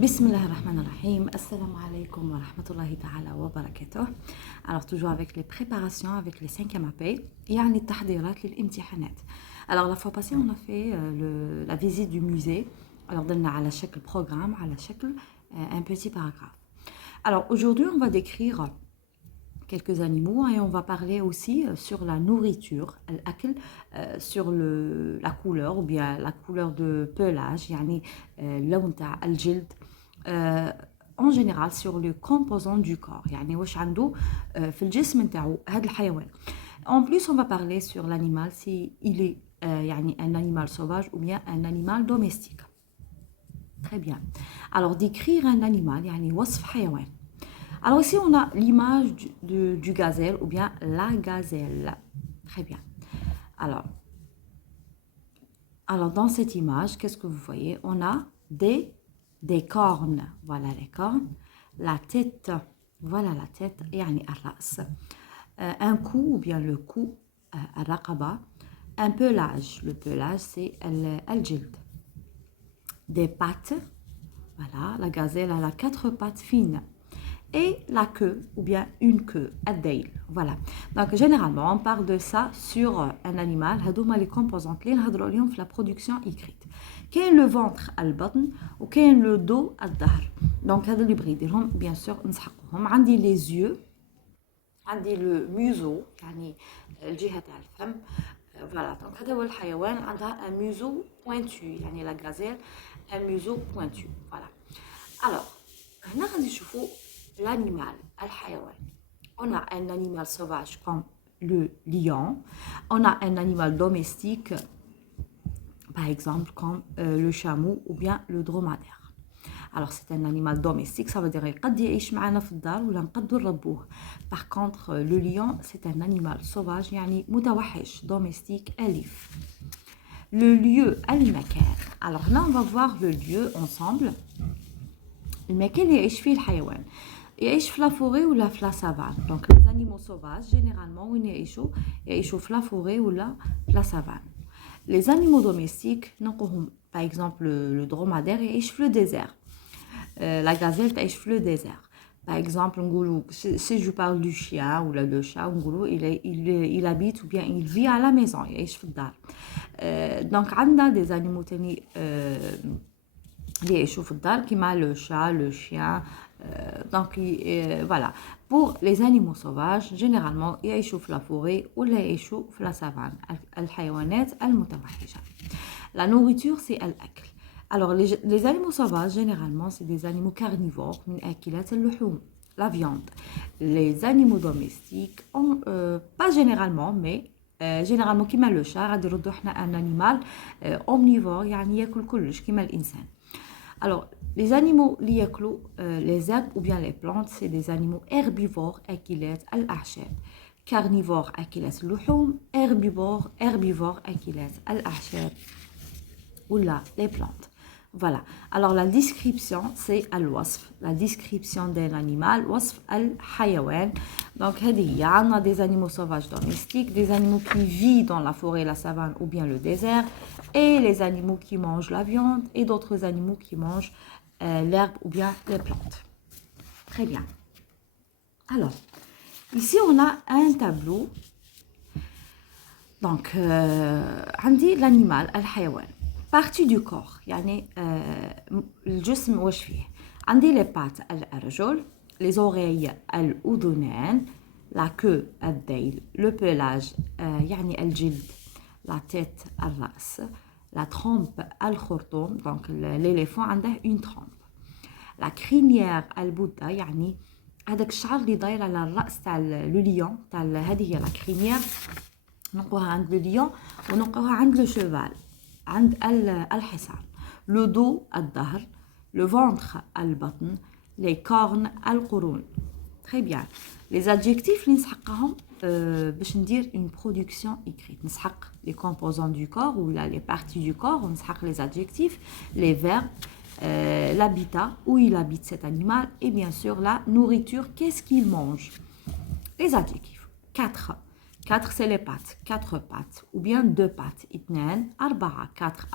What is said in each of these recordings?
Bismillah ar-Rahman ar-Rahim. Assalamu alaikum wa rahmatullahi ta'ala wa barakatuh. Alors toujours avec les préparations, avec les 5 MAP, يعني التحضيرات للامتحانات. Alors la fois passée on a fait la visite du musée. Alors donne على شكل programme, على شكل un petit paragraphe. Alors aujourd'hui on va décrire quelques animaux et on va parler aussi sur la nourriture, الأكل, sur la couleur ou bien la couleur de pelage, يعني اللون تاع الجلد. En général sur le composant du corps, يعني واش عنده في الجسم نتاعو هذا الحيوان. En plus on va parler sur l'animal si il est يعني un animal sauvage ou bien un animal domestique. Très bien. Alors décrire un animal يعني وصف حيوان. Alors ici, on a l'image du gazelle ou bien la gazelle. Très bien. Alors dans cette image, qu'est-ce que vous voyez? On a des cornes. Voilà les cornes. La tête. Voilà la tête. يعني الرأس. Un cou ou bien le cou. الرقبة. Un pelage. Le pelage, c'est الجلد. Des pattes. Voilà, la gazelle a 4 pattes fines. Et la queue, ou bien une queue, الذيل. Voilà. Donc, généralement, on parle de ça sur un animal. هذوما les composantes اللي نهضروا عليهم في la production écrite. كاين le ventre البطن وكاين le dos الظهر. Donc, هذا اللي بغي يديرهم bien sûr نسحقوهم. عندي les yeux, عندي le museau, يعني الجهة تاع الفم. Voilà. Donc, هذا هو الحيوان عندها un museau pointu, يعني la gazelle un museau pointu. Voilà. Alors, هنا غادي نشوفوا l'animal, الحيوان. On a un animal sauvage comme le lion. On a un animal domestique, par exemple comme le chameau ou bien le dromadaire. Alors c'est un animal domestique, ça veut dire يقد يعيش معنا في الدار ولا نقدو نربوه. Par contre le lion c'est un animal sauvage يعني متوحش, domestique, أليف. Le lieu, المكان. Alors là on va voir le lieu ensemble. المكان اللي يعيش فيه الحيوان. يعيش في لا فوري ولا في لا سافان. دونك لي زانيمو سوفاج جينيرالمون وين يعيشوا في لا فوري ولا في لا سافان. لي زانيمو دوميستيك نلقوهم باغ اكزومبل لو درومادير يعيش في لو ديزير. لا غازيل تعيش في لو ديزير. باغ اكزومبل نقولوا سي جو بارل دو شيان ولا لو شا نقولوا il habite ou bien il vit à la maison, يعيش في الدار. دونك عندنا دي زانيمو تاني اللي يعيشوا في الدار كيما لو شا لو شيان. Donc voilà, pour les animaux sauvages généralement يعيشوا في la forêt ولا يعيشوا في la savane. الحيوانات المتوحشة. La nourriture c'est الأكل. Alors les animaux sauvages généralement c'est des animaux carnivores من أكلات اللحوم, la viande. Les animaux domestiques pas généralement mais généralement كيما لو شا غادي نردو حنا un animal omnivore يعني ياكل كلش كيما الإنسان. Alors, les animaux اللي ياكلوا les herbes ou bien les plantes, c'est des animaux herbivores, أكلات الأعشاب. Carnivores, أكلات اللحوم. Herbivores, أكلات الأعشاب ولا les plantes. Voilà. Alors, la description, c'est الوصف. La description d'un animal, وصف الحيوان. Donc, هذه هي. عندنا des animaux sauvages domestiques, des animaux qui vivent dans la forêt, la savane ou bien le désert, et les animaux qui mangent la viande et d'autres animaux qui mangent l'herbe ou bien les plantes. Très bien. Alors, ici on a un tableau. Donc, عندي l'animal, الحيوان. Partie du corps, يعني الجسم واش فيه. عندي les pattes, الأرجل, les oreilles, الأذنان, la queue, الذيل, le pelage, يعني الجلد, la tête, الرأس, la trompe, الخرطوم, donc l'éléphant عنده une trompe. La crinière, البودة, يعني هذاك الشعر اللي داير على الرأس تاع لو ليون, تاع هذه هي la crinière. نلقوها عند لو ليون ونلقوها عند لو شيفال, عند الحصان. Le dos, الظهر. Le ventre, البطن. Les cornes, القرون. Très bien. Les adjectifs اللي نسحقهم باش ندير une production écrite. نسحق les composants du corps ou les parties du corps, نسحق les adjectifs, les verbes, l'habitat, où il habite cet animal et bien sûr la nourriture, qu'est-ce qu'il mange. Les adjectifs. 4. 4 c'est les pattes, 4 pattes ou bien 2 pattes. 2 4 4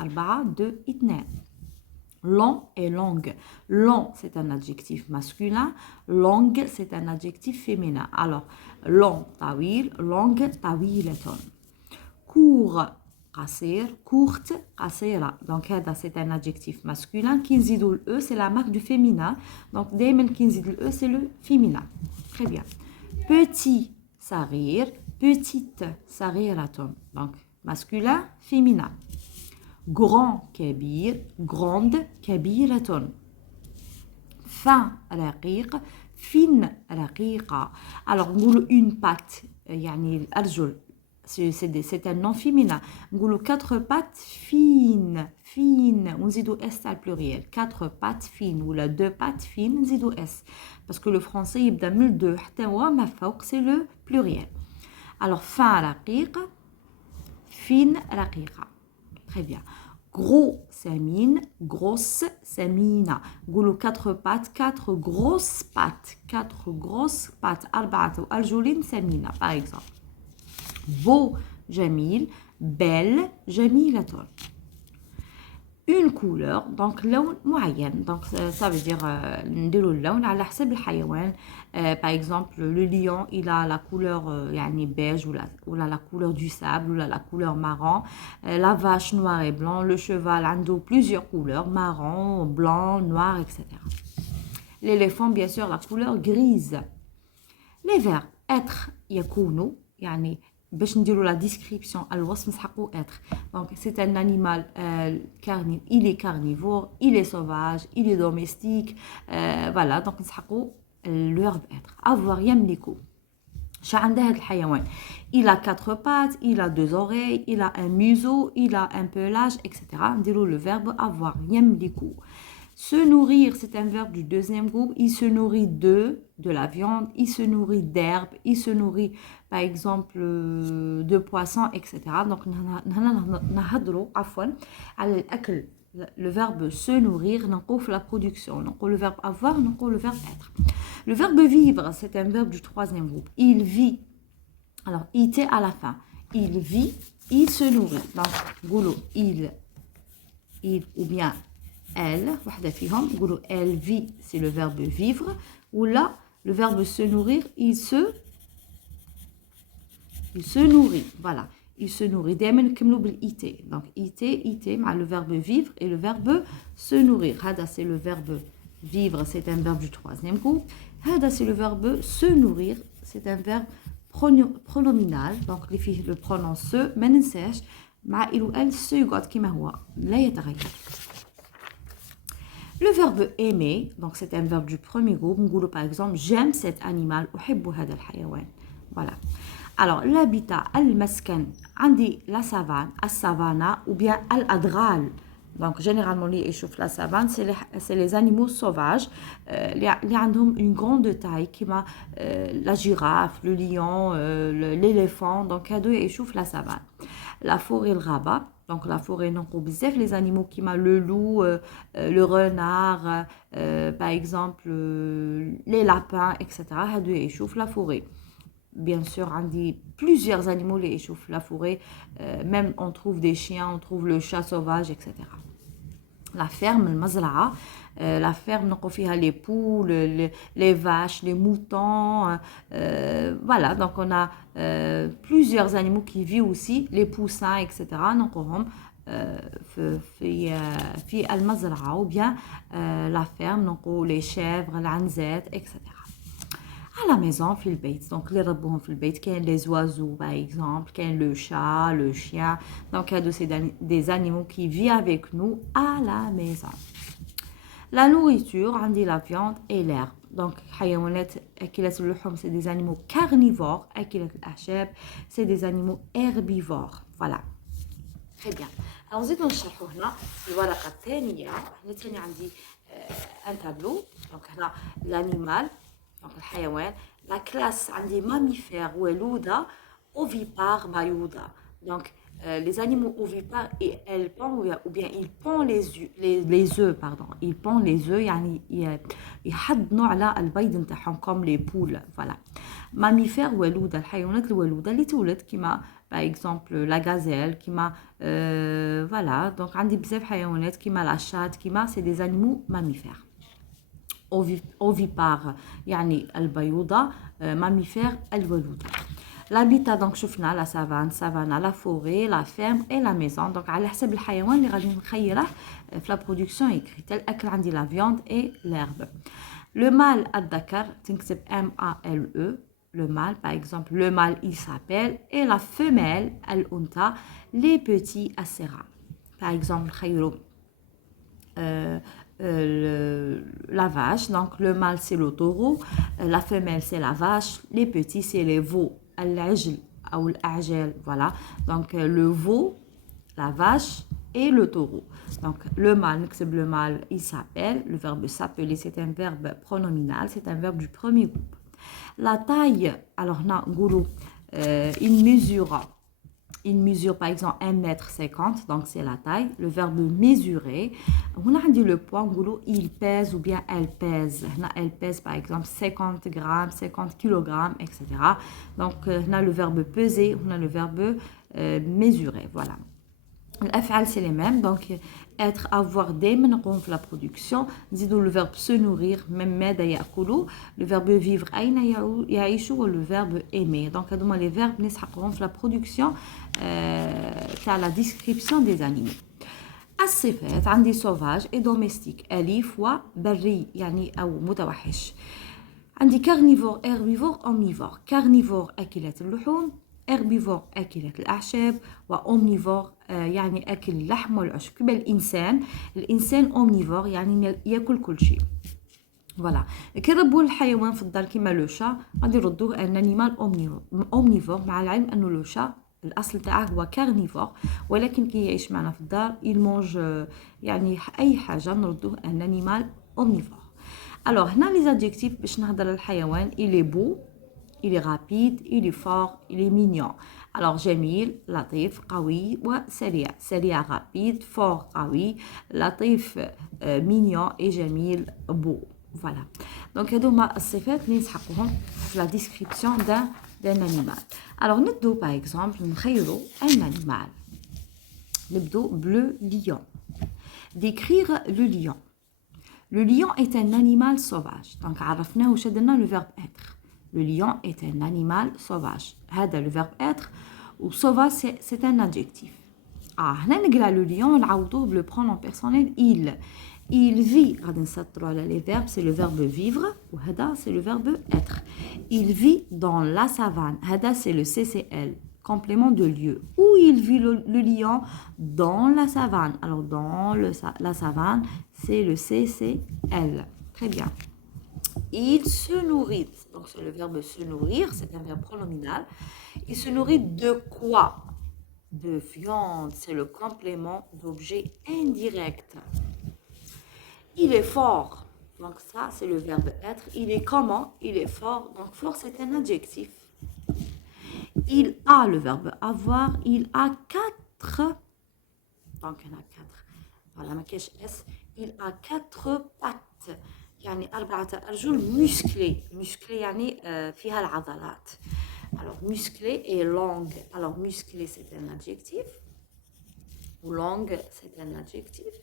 2 2. Long et longue. Long, c'est un adjectif masculin. Longue, c'est un adjectif féminin. Alors, long, طويل. Longue, طويلة. Court, قصير. Courte, قصيرة. Donc, c'est un adjectif masculin. Qui نزيدو le E, c'est la marque du féminin. Donc, دايما كي نزيد le E, c'est le féminin. Très bien. Petit, صغير. Petite, صغيرة. Donc, masculin, féminin. Grand, كبير. Grande, كبيرة. Fin, رقيق. Fine, رقيقة. Alors, نقولوا une patte, يعني الأرجل. C'est un nom féminin. نقولوا quatre pattes fines. Fine. ونزيدوا S على pluriel. Quatre pattes fines. ou la deux pattes fines. نزيدوا S. Parce que le français يبدأ من le deux حتى هو ما فوق c'est le pluriel. Alors, fin رقيق. Fine رقيقة. Très bien. Gros, سمين. Grosse, سمينة. نقولوا quatre pattes, quatre grosses pattes. Quatre grosses pattes. أربعة أرجل سمينة, par exemple. Beau, جميل. Belle, جميلة. Une couleur, donc لون معين. Donc ça veut dire نديروا اللون على حسب الحيوان. Par exemple, le lion, il a la couleur يعني beige ou la couleur du sable ou la couleur marron. La vache, noir et blanc. Le cheval, عنده plusieurs couleurs, marron, blanc, noir, etc. L'éléphant, bien sûr, la couleur grise. Les verbes être, يكونوا, يعني باش نديروا la description الوصف نسحقوا être. Donc c'est un animal il est carnivore, il est sauvage, il est domestique. Voilà, donc نسحقوا le verbe être. avoir يملك. شا عنده هذا الحيوان. Il a quatre pattes, il a deux oreilles, il a un museau, il a un pelage, etc. نديروا le verbe avoir يملك. Se nourrir, c'est un verbe du deuxième groupe. Il se nourrit de la viande. Il se nourrit d'herbe. Il se nourrit, par exemple, de poissons, etc. Donc, نهضروا عفوا على الأكل. Le verbe se nourrir, نقول la production. نقول le verbe avoir, نقول le verbe être. Le verbe vivre, c'est un verbe du troisième groupe. Il vit. Alors, it à la fin. Il vit, il se nourrit. Donc, نقولوا il ou bien elle, واحدة فيهم, نقولوا elle vit, c'est le verbe vivre, ou là, le verbe se nourrir, il se nourrit, voilà, il se nourrit. دائما نكملوا بالإيتي. Donc إيتي مع le verbe vivre et le verbe se nourrir. هذا c'est le verbe vivre, c'est un verbe du troisième groupe. هذا c'est le verbe se nourrir, c'est un verbe pronominal. Donc اللي فيه le pronom se, ما ننساش مع il ou elle se يقعد كما هو لا يتغير. Le verbe aimer, donc c'est un verbe du premier groupe. نقولوا par exemple j'aime cet animal. أحب هذا الحيوان. Voilà. Alors l'habitat, المسكن, عندي la savane, السافانا ou bien الأدغال. Donc généralement اللي يشوف la savane c'est les animaux sauvages اللي عندهم une grande taille كيما la girafe, le lion, l'éléphant. Donc هادو يشوف la savane. La forêt, le rabat. Donc la forêt, نلقوا بزاف les animaux qui m'a le loup, le renard, par exemple les lapins, etc. هادو يشوف la forêt. Bien sûr, on dit plusieurs animaux les échauffent la forêt. Même on trouve des chiens, on trouve le chat sauvage, etc. La ferme, le mazra'a. La ferme, نلقوا فيها les poules, les vaches, les moutons. Voilà, donc on a plusieurs animaux qui vivent aussi, les poussins, etc. نلقوهم في المزرعة ou bien la ferme, نلقوا les chèvres, العنزات, etc. À la maison, في البيت. Donc les ربوهم في البيت كاين les oiseaux par exemple, كاين le chat, le chien. Donc c'est des animaux qui vivent avec nous à la maison. La nourriture, on dit la viande et l'herbe. Donc حيوانات أكلات اللحوم, c'est des animaux carnivores. أكلات الأعشاب, c'est des animaux herbivores. Voilà. Très bien. Alors نزيدو نشرحو هنا الورقة الثانية. هنا ثاني عندي un tableau. Donc هنا l'animal. Donc الحيوان. La classe عندي mammifère ولودة, ovipare, بيوضة. Donc les animaux ovipares, elles pondent ou bien ils pondent les œufs, pardon. Ils pondent les œufs, يعني يحضنوا على البيض نتاعهم comme les poules, voilà. Mammifères ولودة، الحيوانات الولودة اللي تولد كيما par exemple la gazelle, كيما voilà. Donc عندي بزاف حيوانات كيما la chatte، كيما c'est des animaux mammifères. Ovipare يعني البيوضة، mammifère الولودة. L'habitat donc شفنا la savane, la forêt, la ferme et la maison. Donc على حسب الحيوان اللي غادي نخيره في la production écrite. الأكل عندي la viande et l'herbe. Le mâle الذكر تنكتب M-A-L-E. Le mâle par exemple, le mâle il s'appelle et la femelle الأنثى les petits الصغار. Par exemple خيروا la vache, donc le mâle c'est le taureau, la femelle c'est la vache, les petits c'est les veaux, العجل ou الأعجال, voilà. Donc le veau, la vache et le taureau. Donc le mâle, le mâle il s'appelle, le verbe s'appeler c'est un verbe pronominal, c'est un verbe du premier groupe. La taille, alors il mesure par exemple 1,50 m, donc c'est la taille. Le verbe mesurer, on a dit le poids, il pèse ou bien elle pèse. Elle pèse par exemple 50 grammes, 50 kg, etc. Donc on a le verbe peser, on a le verbe mesurer, voilà. الأفعال c'est les mêmes, donc être, avoir des نقوم في la production. نزيدوا le verbe se nourrir, même ماذا يأكلوا. Le verbe vivre أين يعيش و le verbe aimer. Donc هذوما les verbes نسحقهم في la production تاع la description des animaux. الصفات عندي sauvage et domestique، أليف وبري يعني أو متوحش. عندي carnivore, herbivore, omnivore. carnivore أكلات اللحوم، herbivore أكلات الأعشاب، وأومنيفور يعني أكل اللحم والعشب. كما الإنسان أومنيفور يعني يأكل كل شيء، فوالا. كي نربوا الحيوان في الدار كيما لو شا غادي نردوه ان انيمال اومنيفور، مع العلم انه لو شا الاصل تاعه هو كارنيفور، ولكن كي يعيش معنا في الدار يلمونج يعني اي حاجه نردوه ان انيمال اومنيفور. الوغ هنا لي زادجيكتيف باش نهضر على الحيوان: il est beau, il est rapide, il est fort, il est mignon. Alors جميل، لطيف، قوي وسريع. سريع rapide، fort قوي، لطيف mignon et جميل beau. Voilà. Donc هذوما الصفات اللي نسحقوهم في la description d'un animal. Alors نبدو par exemple نخيروا un animal. نبدو le lion. Décrire le lion. Le lion est un animal sauvage. Donc عرفناه وشدنا le verbe être. Le lion est un animal sauvage. هذا le verbe être ou sauvage c'est un adjectif. هنا نقرا le lion ونعوضوه بلو pronom personnel il. Il vit, les verbes, c'est le verbe vivre, ou hada, c'est le verbe être. Il vit dans la savane, hada, c'est le CCL, complément de lieu. Où il vit le lion? Dans la savane. Alors, dans la savane, c'est le CCL. Très bien. Il se nourrit, donc c'est le verbe se nourrir, c'est un verbe pronominal. Il se nourrit de quoi? De viande, c'est le complément d'objet indirect. Il est fort, donc ça c'est le verbe être. Il est comment? Il est fort, donc fort c'est un adjectif. Il a le verbe avoir, il a 4, donc il a 4, voilà ma cache S, il a 4 pattes, يعني 4 أرجل musclé, musclé يعني فيها العضلات. Alors musclé et longue. Alors musclé c'est un adjectif, ou longue c'est un adjectif.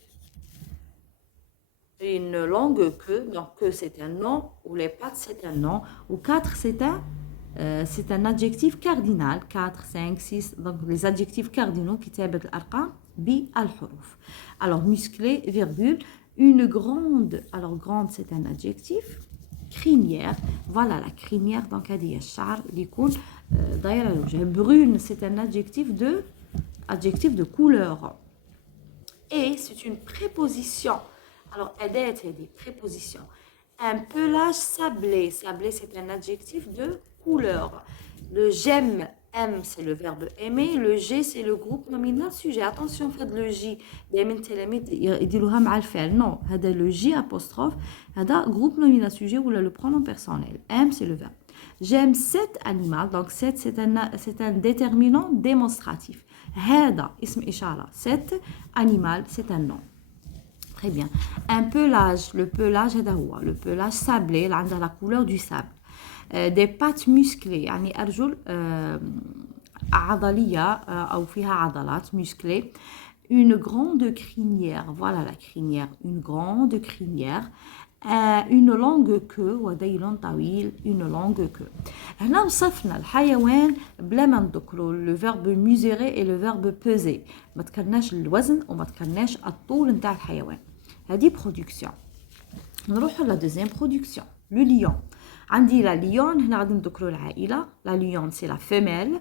Une longue queue, donc queue c'est un nom, ou les pattes c'est un nom, ou 4 c'est un adjectif cardinal, 4, 5, 6, donc les adjectifs cardinaux qui تابعوا الأرقام بالحروف. Alors musclé, virgule, une grande, alors grande c'est un adjectif, crinière, voilà la crinière, donc هذه الشعر اللي يكون داير على الوجه. brune c'est un adjectif de couleur, et c'est une préposition. Alors, aider, c'est des prépositions. Un pelage sablé. Sablé, c'est un adjectif de couleur. Le j'aime, aime, c'est le verbe aimer. Le G, c'est le groupe nominal sujet. Attention, faites le J. دايما التلاميذ يديروها مع الفعل. Non, هذا le J apostrophe. هذا groupe nominal sujet ou le pronom personnel. Aime, c'est le verbe. J'aime cet animal. Donc, c'est un déterminant démonstratif. هذا اسم إشارة. Cet animal, c'est un nom. Très bien. Un pelage. Le pelage, هذا هو. Le pelage sablé, اللي عندها la couleur du sable. Des pattes musclées. يعني أرجل عضلية أو فيها عضلات musclées. Une grande crinière. Voilà la crinière. Une grande crinière. Une longue queue وذيل طويل. Une longue queue. هنا وصفنا الحيوان بلا ما نذكروا le verbe mesurer et le verbe peser. ما ذكرناش الوزن وما ذكرناش الطول نتاع الحيوان. هذه برودكسيون. نروحوا لا دوزيام برودكسيون. لو ليون. عندي لا ليون هنا غادي نذكروا العائله. لا ليون سي لا فيميل.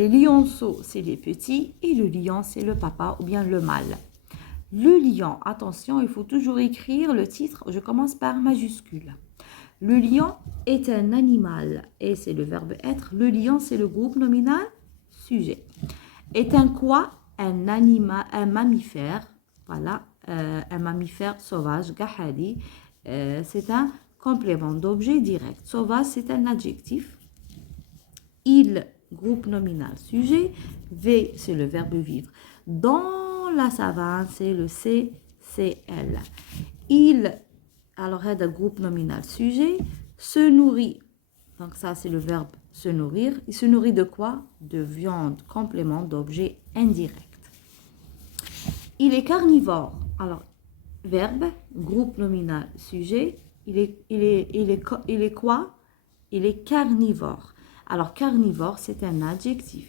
Les lionceaux, c'est les petits et le lion, c'est le papa ou bien le mâle. Le lion, attention, il faut toujours écrire le titre. Je commence par majuscule. Le lion est un animal et c'est le verbe être. Le lion, c'est le groupe nominal sujet. Est un quoi? Un animal, un mammifère. Voilà, un mammifère sauvage. Gahadi, c'est un complément d'objet direct. Sauvage, c'est un adjectif. Il, groupe nominal sujet. V, c'est le verbe vivre. Dans la savane, c'est le CCL. Il, alors le groupe nominal sujet, se nourrit. Donc ça, c'est le verbe se nourrir. Il se nourrit de quoi? De viande, complément d'objet indirect. Il est carnivore. Alors, verbe, groupe nominal sujet. Il est quoi? Il est carnivore. Alors, carnivore, c'est un adjectif.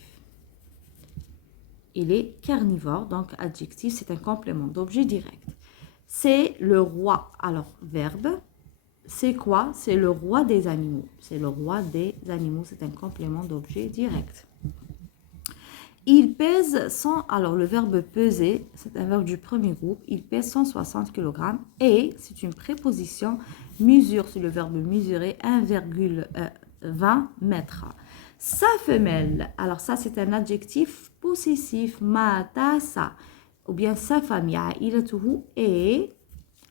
Il est carnivore, donc adjectif, c'est un complément d'objet direct. C'est le roi. Alors, verbe, c'est quoi? C'est le roi des animaux. C'est le roi des animaux, c'est un complément d'objet direct. Il pèse 100, alors le verbe peser, c'est un verbe du premier groupe, il pèse 160 kg et c'est une préposition, mesure, c'est le verbe mesurer, 1,20 mètres. Sa femelle, alors ça c'est un adjectif possessif, matasa, ou bien sa famille, aïlatuhu, et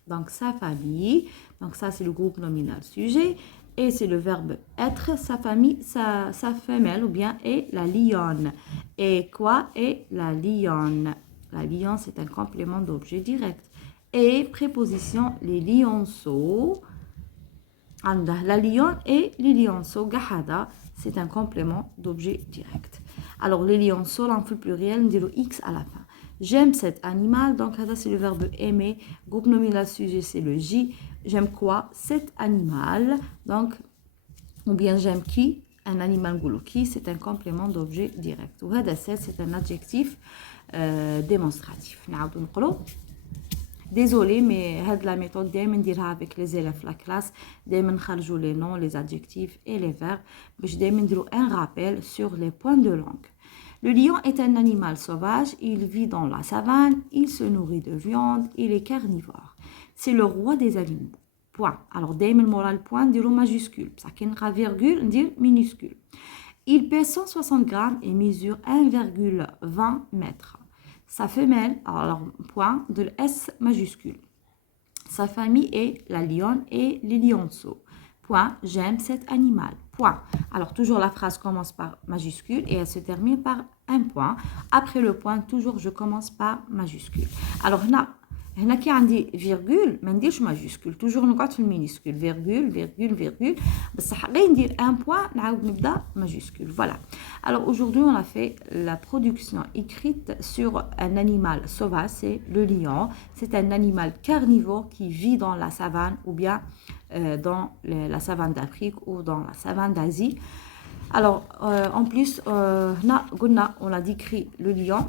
donc sa famille, donc ça c'est le groupe nominal sujet, et c'est le verbe être, sa famille, sa femelle, ou bien et la lionne. Et quoi? Et la lionne. La lionne c'est un complément d'objet direct. Et préposition, les lionceaux, la lionne et les lionceaux, gahada, c'est un complément d'objet direct. Alors, les lionceaux, en pluriel, on dit le X à la fin. J'aime cet animal, donc ça c'est le verbe aimer. Groupe nominal sujet, c'est le J. J'aime quoi? Cet animal. Donc, ou bien j'aime qui? Un animal qui, c'est un complément d'objet direct. Ou c'est un adjectif démonstratif. Désolé, mais la méthode دايما نديرها avec les élèves la classe. دايما نخرجوا les noms, les adjectifs et les verbes. باش دايما نديروا un rappel sur les points de langue. Le lion est un animal sauvage, il vit dans la savane, il se nourrit de viande, il est carnivore. C'est le roi des animaux. Point. Alors دايما مورا البوان نديروا majuscule. بصح كي نلقى virgule ندير minuscule. Il pèse 160 grammes et mesure 1,20 mètres. Sa femelle, alors point de S majuscule. Sa famille est la lionne et les lionceaux. Point, j'aime cet animal. Point. Alors toujours la phrase commence par majuscule et elle se termine par un point. Après le point, toujours je commence par majuscule. Alors هنا كي عندي فيرغول ما نديرش ماجيسكول توجور نقعد في المينيسكول فيرغول بصح غير ندير ان بوين نعاود نبدا ماجيسكول. Voilà. Alors aujourd'hui on a fait la production écrite sur un animal sauvage, c'est le lion. C'est un animal carnivore qui vit dans la savane ou bien dans la savane d'Afrique ou dans la savane d'Asie. Alors en plus on a décrit le lion.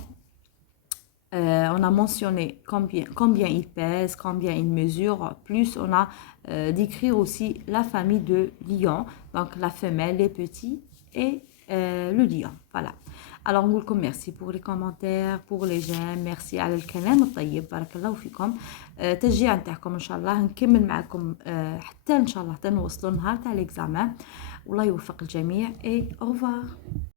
On a mentionné combien il pèse, combien il mesure, plus on a décrit aussi la famille de lion, donc la femelle, les petits et le lion. Voilà. Alors on vous remercie pour les commentaires, pour les j'aime, merci على الكلام الطيب بارك الله فيكم. تشجيع نتاعكم ان شاء الله نكمل معكم حتى ان شاء الله تنوصلوا نهار تاع الاكزامان. والله يوفق الجميع et au revoir.